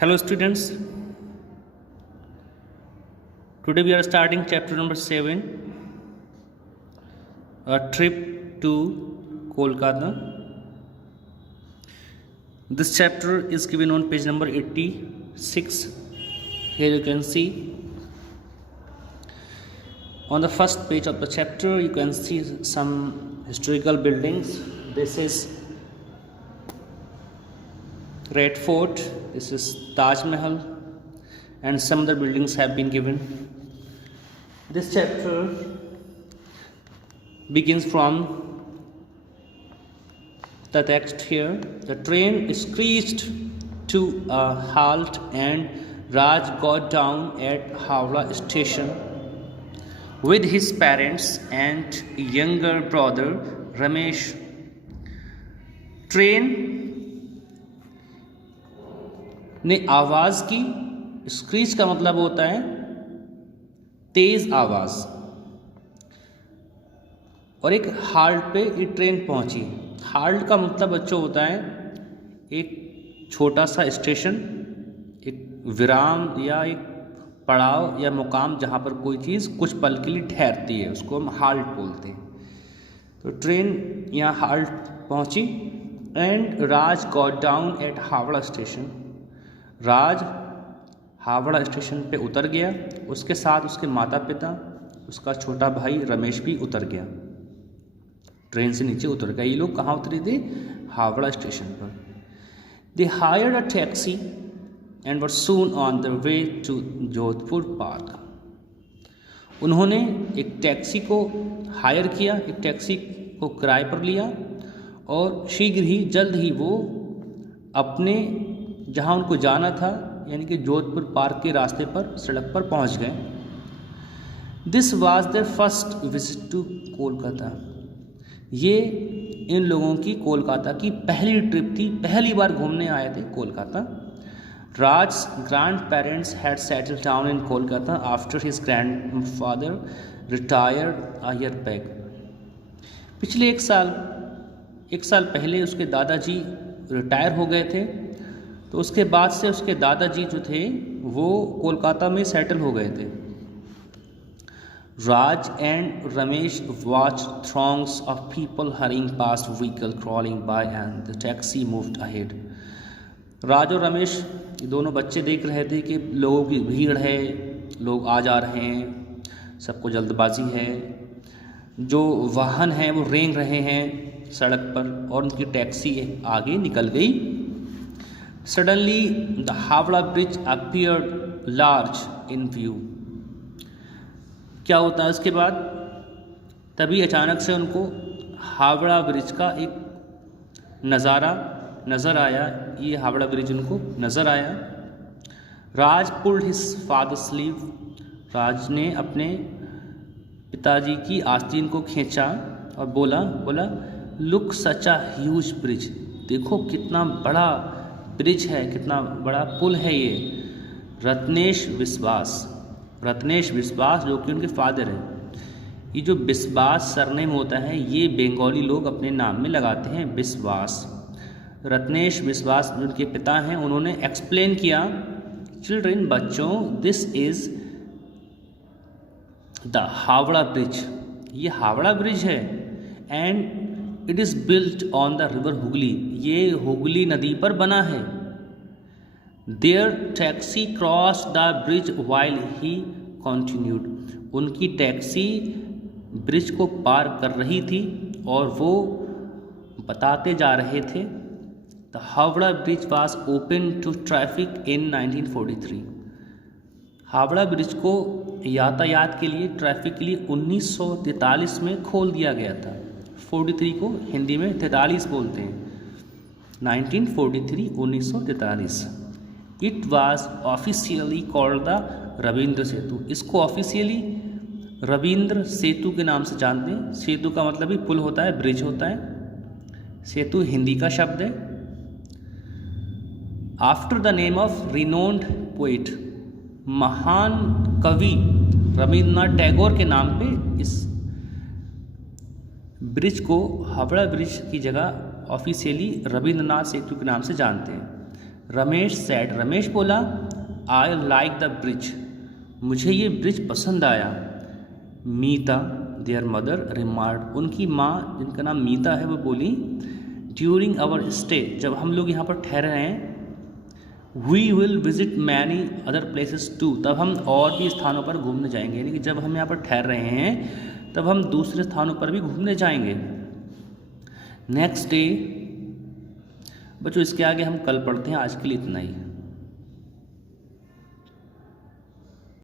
Hello students, today we are starting chapter number 7, a trip to Kolkata. This chapter is given on page number 86. Here you can see on the first page of the chapter you can see some historical buildings. This is Red Fort, this is Taj Mahal, and some other buildings have been given. This chapter begins from the text here. The train screeched to a halt and Raj got down at Howrah station with his parents and younger brother Ramesh. Train ने आवाज़ की, screech का मतलब होता है तेज़ आवाज़, और एक हाल्ट पे ये ट्रेन पहुंची। हाल्ट का मतलब बच्चों होता है एक छोटा सा स्टेशन, एक विराम या एक पड़ाव या मुकाम जहां पर कोई चीज़ कुछ पल के लिए ठहरती है, उसको हम हाल्ट बोलते हैं। तो ट्रेन यहाँ हाल्ट पहुंची and Raj got down at Howrah station. Raj Howrah station पे उतर गया, उसके साथ उसके माता पिता, उसका छोटा भाई रमेश भी उतर गया, ट्रेन से नीचे उतर गया। ये लोग कहाँ उतरे थे? हावड़ा स्टेशन पर। They hired a taxi and were soon on the way to Jodhpur Park. उन्होंने एक टैक्सी को हायर किया, एक टैक्सी को किराए पर लिया और शीघ्र ही जल्द ही वो अपने जहाँ उनको जाना था यानी कि जोधपुर पार्क के रास्ते पर, सड़क पर पहुँच गए। This was their first visit to Kolkata. ये इन लोगों की कोलकाता की पहली ट्रिप थी, पहली बार घूमने आए थे Kolkata. Raj grandparents had settled down in Kolkata after his grandfather retired a year back. पिछले एक साल पहले उसके दादाजी रिटायर हो गए थे, तो उसके बाद से उसके दादाजी जो थे वो कोलकाता में सेटल हो गए थे। Raj and Ramesh watch throngs of people hurrying past vehicle crawling by and the taxi moved ahead. Raj और रमेश ये दोनों बच्चे देख रहे थे कि लोगों की भीड़ है, लोग आ जा रहे हैं, सबको जल्दबाजी है, जो वाहन हैं वो रेंग रहे हैं सड़क पर और उनकी टैक्सी आगे निकल गई। Suddenly the Howrah Bridge appeared large in view। क्या होता है उसके बाद? तभी अचानक से उनको हावड़ा ब्रिज का एक नज़ारा नज़र आया। ये हावड़ा ब्रिज उनको नज़र आया। राज पुल्ड हिज फादर स्लीव। राज ने अपने पिताजी की आस्तीन को खींचा और बोला look such a huge bridge. देखो कितना बड़ा ब्रिज है, कितना बड़ा पुल है ये। रत्नेश विश्वास जो कि उनके फादर हैं। ये जो विश्वास सरनेम होता है ये बंगाली लोग अपने नाम में लगाते हैं, विश्वास। रत्नेश विश्वास जो उनके पिता हैं, उन्होंने एक्सप्लेन किया, चिल्ड्रन बच्चों, this is the Howrah Bridge. ये हावड़ा ब्रिज है and it is built on the river Hooghly. ये हुगली नदी पर बना है। Their taxi cross the bridge while he continued. उनकी टैक्सी ब्रिज को पार कर रही थी और वो बताते जा रहे थे, the Howrah Bridge was open to traffic in 1943। Howrah Bridge को यातायात के लिए, ट्रैफिक के लिए 1943 में खोल दिया गया था। 43 को हिंदी में 43 बोलते हैं। 1943। It was officially called the Rabindra Setu. इसको ऑफिशियली रविंद्र सेतु के नाम से जानते हैं। सेतु का मतलब ही पुल होता है, ब्रिज होता है। सेतु हिंदी का शब्द है। After the name of renowned poet, महान कवि रविंद्रनाथ टैगोर के नाम पे इस ब्रिज को, हावड़ा ब्रिज की जगह ऑफिशियली रविंद्रनाथ सेतु के नाम से जानते हैं। रमेश सैड, रमेश बोला, आई लाइक द ब्रिज, मुझे ये ब्रिज पसंद आया। मीता देयर मदर रिमार्क, उनकी माँ जिनका नाम मीता है वो बोली, ड्यूरिंग आवर स्टे, जब हम लोग यहाँ पर ठहरे हैं, we will visit many other places too, तब हम और भी स्थानों पर घूमने जाएंगे, यानी कि जब हम यहाँ पर ठहर रहे हैं तब हम दूसरे स्थानों पर भी घूमने जाएंगे। नेक्स्ट डे, बच्चों इसके आगे हम कल पढ़ते हैं, आज के लिए इतना ही।